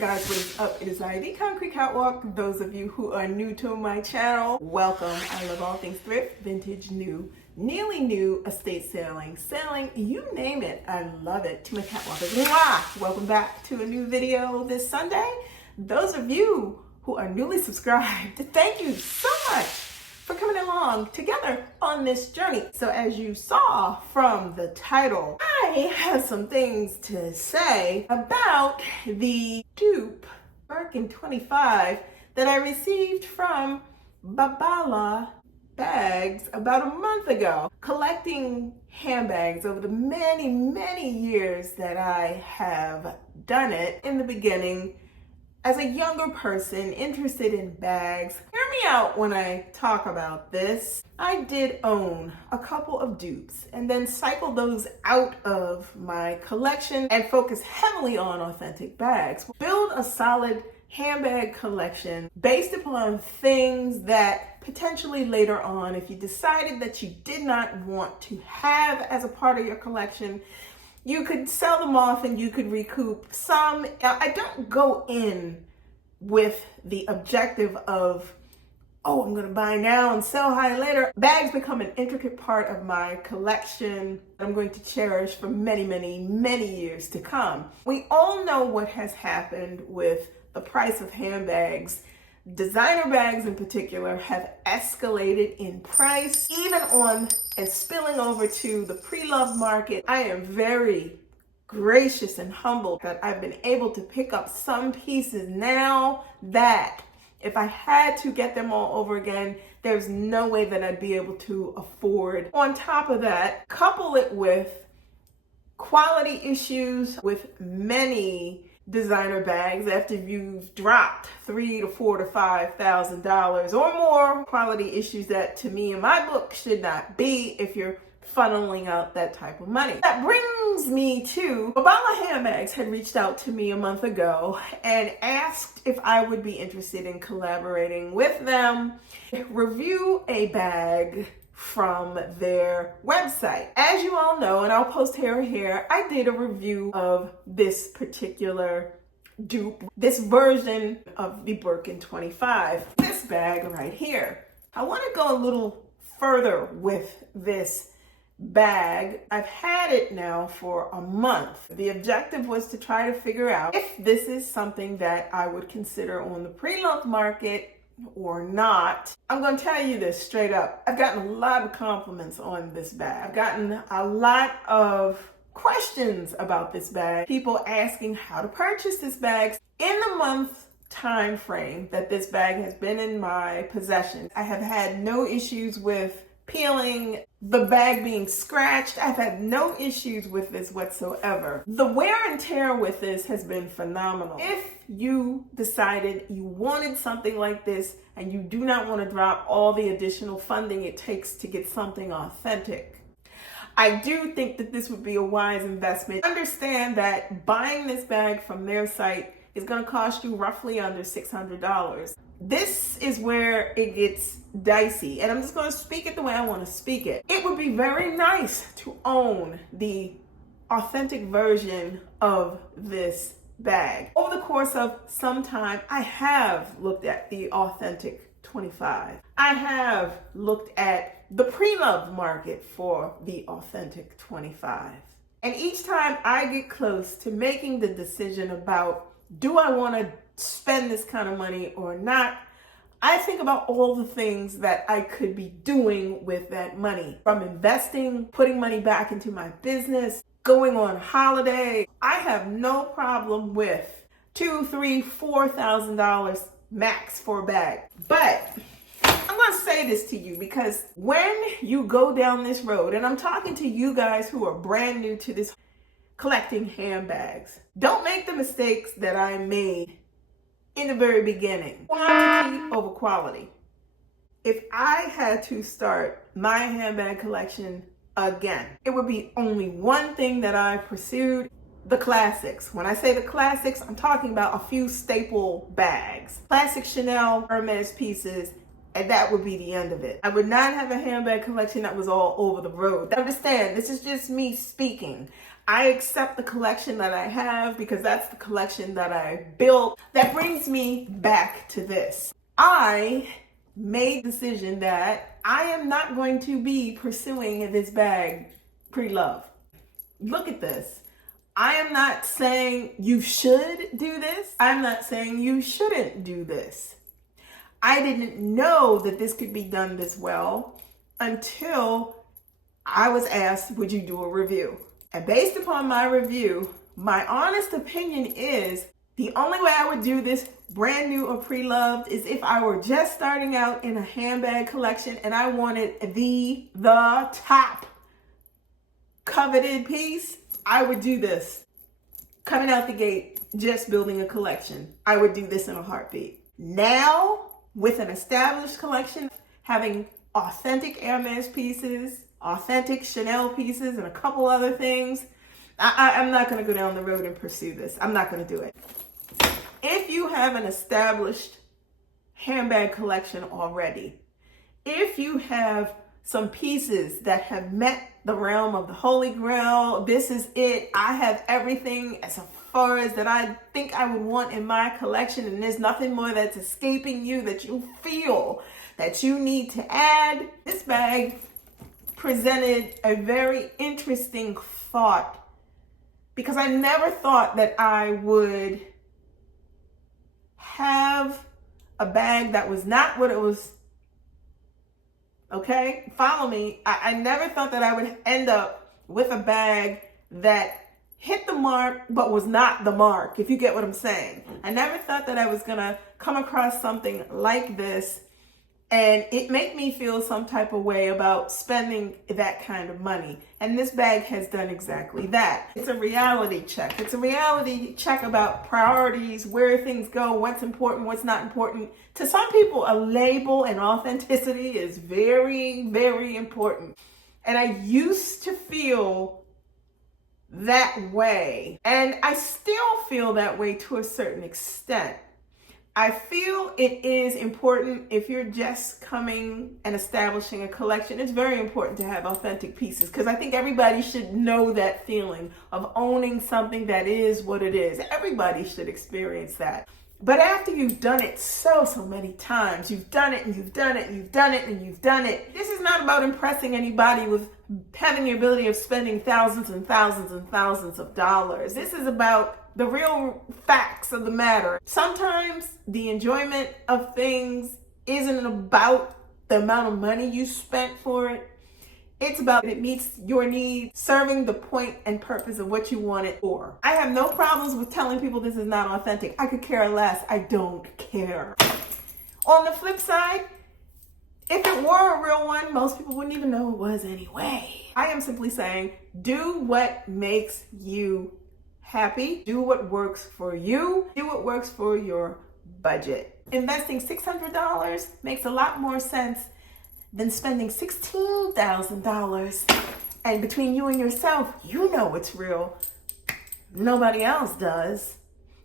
Guys, what is up? It is I, the Concrete Catwalk. Those of you who are new to my channel, welcome. I love all things thrift, vintage, new, nearly new, estate selling, you name it. I love it. To my catwalkers, mwah! Welcome back to a new video this Sunday. Those of you who are newly subscribed, thank you so much for coming along together on this journey. So as you saw from the title, I have some things to say about the dupe Birkin 25 that I received from Babalabags about a month ago. Collecting handbags over the many years that I have done it. In the beginning, as a younger person interested in bags, hear me out when I talk about this. I did own a couple of dupes and then cycled those out of my collection and focus heavily on authentic bags. Build a solid handbag collection based upon things that potentially later on, if you decided that you did not want to have as a part of your collection, you could sell them off and you could recoup some. I don't go in with the objective of, oh, I'm going to buy now and sell high later. Bags become an intricate part of my collection that I'm going to cherish for many years to come. We all know what has happened with the price of handbags. Designer bags in particular have escalated in price, even on and spilling over to the pre-loved market. I am very gracious and humbled that I've been able to pick up some pieces now that if I had to get them all over again, there's no way that I'd be able to afford. On top of that, couple it with quality issues with many designer bags. After you've dropped $3,000 to $4,000 to $5,000 or more, quality issues that to me in my book should not be if you're funneling out that type of money. That brings me to Babala Handbags had reached out to me a month ago and asked if I would be interested in collaborating with them, review a bag from their website. As you all know, and I'll post here, I did a review of this particular dupe, this version of the Birkin 25, this bag right here. I want to go a little further with this bag. I've had it now for a month. The objective was to try to figure out if this is something that I would consider on the pre-loved market or not. I'm going to tell you this straight up. I've gotten a lot of compliments on this bag. I've gotten a lot of questions about this bag. People asking how to purchase this bag. In the month time frame that this bag has been in my possession, I have had no issues with peeling, the bag being scratched. I've had no issues with this whatsoever. The wear and tear with this has been phenomenal. If you decided you wanted something like this and you do not want to drop all the additional funding it takes to get something authentic, I do think that this would be a wise investment. Understand that buying this bag from their site is going to cost you roughly under $600. This is where it gets dicey, and I'm just going to speak it the way I want to speak it. It would be very nice to own the authentic version of this bag. Over the course of some time, I have looked at the authentic 25. I have looked at the pre-loved market for the authentic 25. And each time I get close to making the decision about, do I want to spend this kind of money or not, I think about all the things that I could be doing with that money. From investing, putting money back into my business, going on holiday. I have no problem with $2,000, $3,000, $4,000 max for a bag. But I'm going to say this to you because when you go down this road, and I'm talking to you guys who are brand new to this collecting handbags, don't make the mistakes that I made in the very beginning. Quantity over quality. If I had to start my handbag collection again, it would be only one thing that I pursued: the classics. When I say the classics, I'm talking about a few staple bags. Classic Chanel, Hermes pieces, and that would be the end of it. I would not have a handbag collection that was all over the road. Understand, this is just me speaking. I accept the collection that I have because that's the collection that I built. That brings me back to this. I made the decision that I am not going to be pursuing this bag pre-love. Look at this. I am not saying you should do this. I'm not saying you shouldn't do this. I didn't know that this could be done this well until I was asked, would you do a review? And based upon my review, my honest opinion is the only way I would do this brand new or pre-loved is if I were just starting out in a handbag collection and I wanted the top coveted piece. I would do this. Coming out the gate, just building a collection, I would do this in a heartbeat. Now, with an established collection, having authentic Hermes pieces, authentic Chanel pieces, and a couple other things, I'm not going to go down the road and pursue this. I'm not going to do it. If you have an established handbag collection already, if you have some pieces that have met the realm of the Holy Grail, this is it. I have everything as far as that I think I would want in my collection, and there's nothing more that's escaping you that you feel that you need to add. This bag presented a very interesting thought because I never thought that I would have a bag that was not what it was. Okay, follow me. I never thought that I would end up with a bag that hit the mark but was not the mark, if you get what I'm saying. I never thought that I was gonna come across something like this and it made me feel some type of way about spending that kind of money. And this bag has done exactly that. It's a reality check. It's a reality check about priorities, where things go, what's important, what's not important. To some people, a label and authenticity is very, very important. And I used to feel that way. And I still feel that way to a certain extent. I feel it is important if you're just coming and establishing a collection. It's very important to have authentic pieces because I think everybody should know that feeling of owning something that is what it is. Everybody should experience that. But after you've done it so many times, you've done it and you've done it and you've done it and you've done it. This is not about impressing anybody with having the ability of spending thousands and thousands and thousands of dollars. This is about the real facts of the matter. Sometimes the enjoyment of things isn't about the amount of money you spent for it. It's about it meets your needs, serving the point and purpose of what you want it for. I have no problems with telling people this is not authentic. I could care less. I don't care. On the flip side, if it were a real one, most people wouldn't even know it was anyway. I am simply saying, do what makes you happy. Do what works for you. Do what works for your budget. Investing $600 makes a lot more sense than spending $16,000. And between you and yourself, you know it's real. Nobody else does.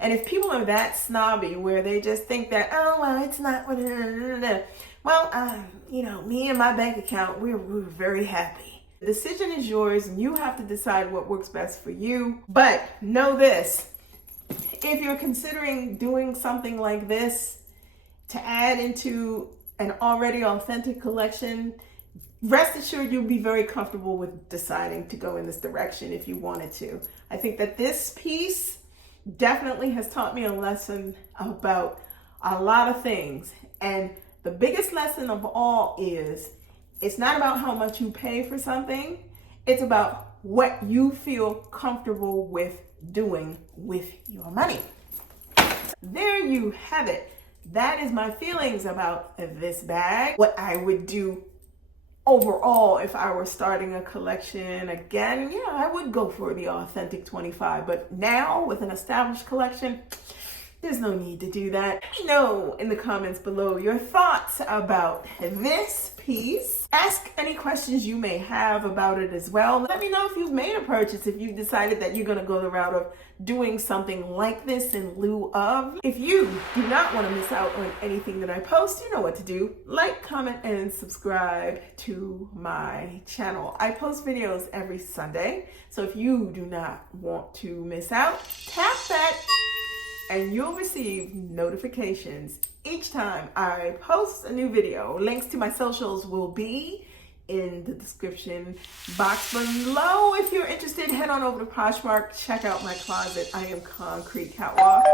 And if people are that snobby where they just think that, oh, well, it's not what it is. Well, me and my bank account, we're very happy. The decision is yours and you have to decide what works best for you. But know this, if you're considering doing something like this to add into an already authentic collection, rest assured you'll be very comfortable with deciding to go in this direction if you wanted to. I think that this piece definitely has taught me a lesson about a lot of things. And the biggest lesson of all is it's not about how much you pay for something. It's about what you feel comfortable with doing with your money. There you have it. That is my feelings about this bag. What I would do overall if I were starting a collection again, I would go for the authentic 25. But now with an established collection, there's no need to do that. Let me know in the comments below your thoughts about this piece. Ask any questions you may have about it as well. Let me know if you've made a purchase, if you've decided that you're gonna go the route of doing something like this in lieu of. If you do not want to miss out on anything that I post, you know what to do. Like, comment, and subscribe to my channel. I post videos every Sunday, so if you do not want to miss out, tap that and you'll receive notifications each time I post a new video. Links to my socials will be in the description box below. If you're interested, head on over to Poshmark. Check out my closet. I am Concrete Catwalk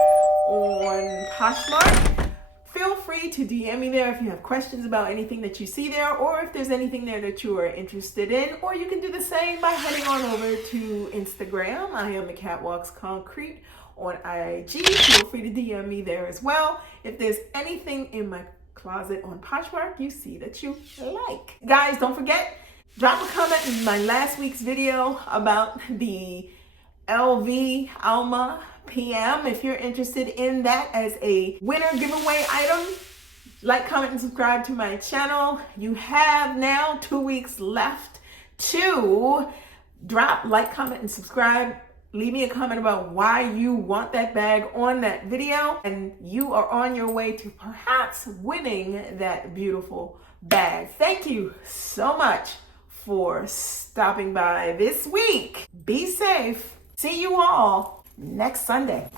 on Poshmark. Feel free to DM me there if you have questions about anything that you see there, or if there's anything there that you are interested in. Or you can do the same by heading on over to Instagram. I am the Catwalks Concrete on IG. Feel free to DM me there as well. If there's anything in my closet on Poshmark you see that you like. Guys, don't forget, drop a comment in my last week's video about the LV Alma PM. If you're interested in that as a winner giveaway item, like, comment, and subscribe to my channel. You have now 2 weeks left to drop, like, comment, and subscribe. Leave me a comment about why you want that bag on that video, and you are on your way to perhaps winning that beautiful bag. Thank you so much for stopping by this week. Be safe. See you all next Sunday.